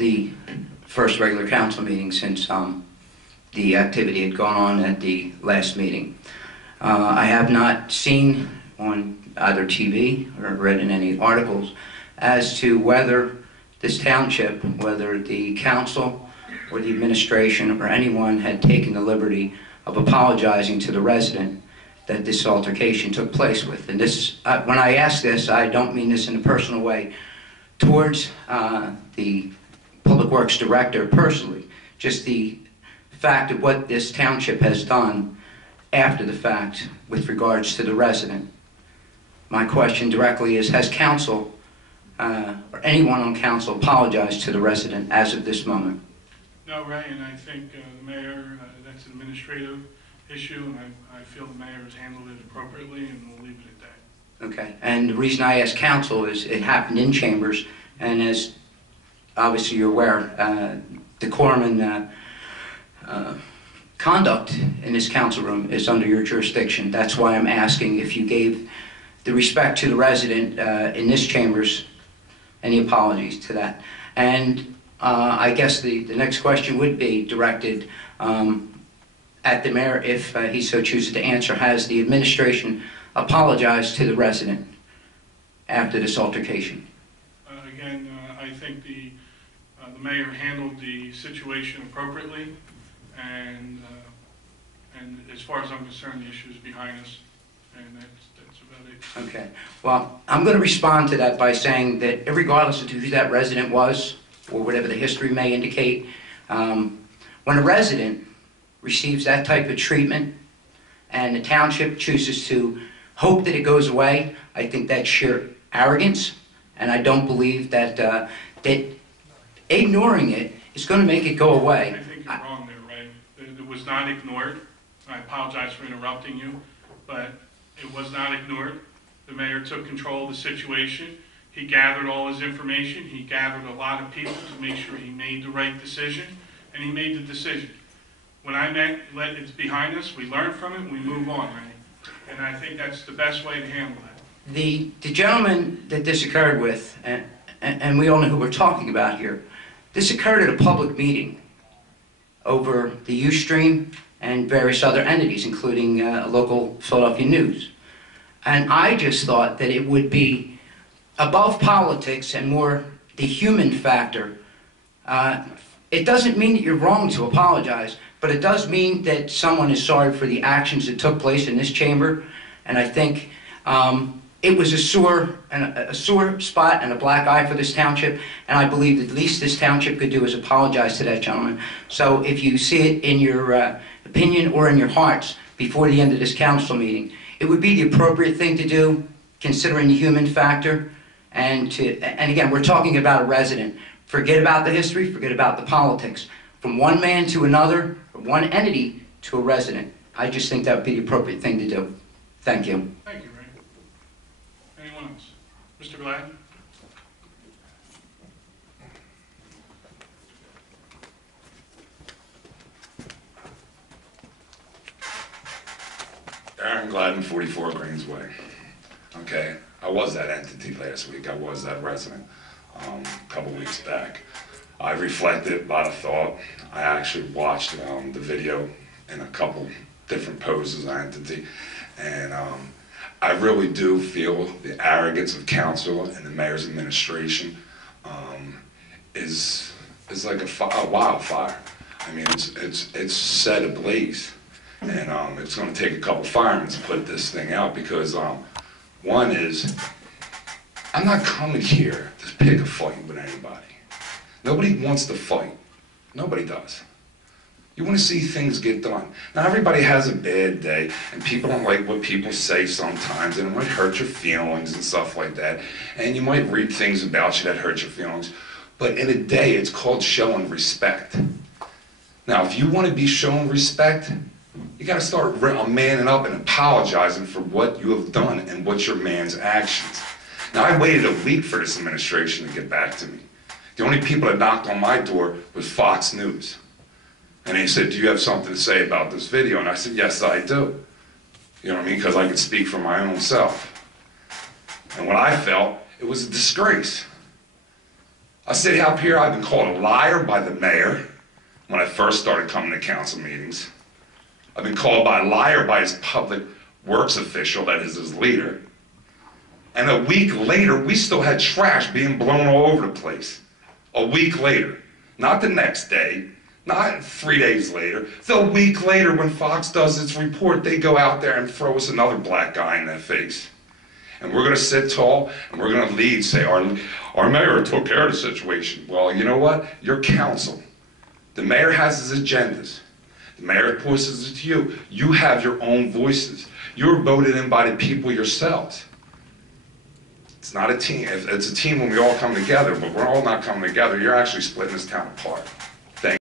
the first regular council meeting since the activity had gone on at the last meeting. I have not seen on either TV or read in any articles as to whether this township, whether the council or the administration or anyone had taken the liberty of apologizing to the resident that this altercation took place with. And this, when I ask this, I don't mean this in a personal way towards the Public Works Director personally, just the fact of what this township has done after the fact with regards to the resident. My question directly is, has council or anyone on council apologized to the resident as of this moment? No, Ray, and I think the mayor, that's an administrative issue, and I feel the mayor has handled it appropriately, and we'll leave it at that. Okay, and the reason I asked council is it happened in chambers, and as obviously you're aware, decorum and conduct in this council room is under your jurisdiction. That's why I'm asking if you gave the respect to the resident in this chambers, any apologies to that. And I guess the next question would be directed at the mayor, if he so chooses to answer. Has the administration apologized to the resident after this altercation? Again, I think the mayor handled the situation appropriately, and as far as I'm concerned, the issue is behind us, and that's about it. Okay. Well, I'm going to respond to that by saying that regardless of who that resident was, or whatever the history may indicate, when a resident receives that type of treatment and the township chooses to hope that it goes away, I think that's sheer arrogance, and I don't believe that that ignoring it is going to make it go away. I think you're wrong there, Ray. It was not ignored. I apologize for interrupting you, but it was not ignored. The mayor took control of the situation. He gathered all his information. He gathered a lot of people to make sure he made the right decision, and he made the decision. When I meant it's behind us, we learn from it, we move on, right? And I think that's the best way to handle that. The gentleman that this occurred with, and we all know who we're talking about here, this occurred at a public meeting over the Ustream and various other entities, including local Philadelphia news. And I just thought that it would be above politics and more the human factor. It doesn't mean that you're wrong to apologize, but it does mean that someone is sorry for the actions that took place in this chamber. And I think it was a sore spot and a black eye for this township, and I believe that the least this township could do is apologize to that gentleman. So if you see it in your opinion or in your hearts before the end of this council meeting, it would be the appropriate thing to do, considering the human factor. And again, we're talking about a resident. Forget about the history, forget about the politics. From one man to another, from one entity to a resident, I just think that would be the appropriate thing to do. Thank you. Thank you, Ray. Anyone else? Mr. Glad? Aaron Gladden, 44 Greens Way. Okay, I was that entity last week. I was that resident a couple weeks back. I reflected a lot of thought. I actually watched the video in a couple different poses of entity, and I really do feel the arrogance of council and the mayor's administration is like a wildfire. I mean, it's set ablaze, and it's going to take a couple firemen to put this thing out, because one is, I'm not coming here to pick a fight with anybody. Nobody wants to fight. Nobody does. You want to see things get done. Now, everybody has a bad day, and people don't like what people say sometimes, and it might hurt your feelings and stuff like that, and you might read things about you that hurt your feelings, but in a day, it's called showing respect. Now, if you want to be shown respect, you got to start manning up and apologizing for what you have done and what's your man's actions. Now, I waited a week for this administration to get back to me. The only people that knocked on my door was Fox News. And they said, do you have something to say about this video? And I said, yes, I do. You know what I mean? Because I can speak for my own self. And what I felt, it was a disgrace. I sit up here, I've been called a liar by the mayor when I first started coming to council meetings. I've been called by a liar by his public works official, that is his leader. And a week later, we still had trash being blown all over the place. A week later. Not the next day, not 3 days later. The week later, when Fox does its report, they go out there and throw us another black guy in the face. And we're gonna sit tall, and we're gonna lead, say, our mayor took care of the situation. Well, you know what? Your council. The mayor has his agendas. The mayor pushes it to you. You have your own voices. You're voted in by the people yourselves. It's not a team. It's a team when we all come together, but we're all not coming together. You're actually splitting this town apart.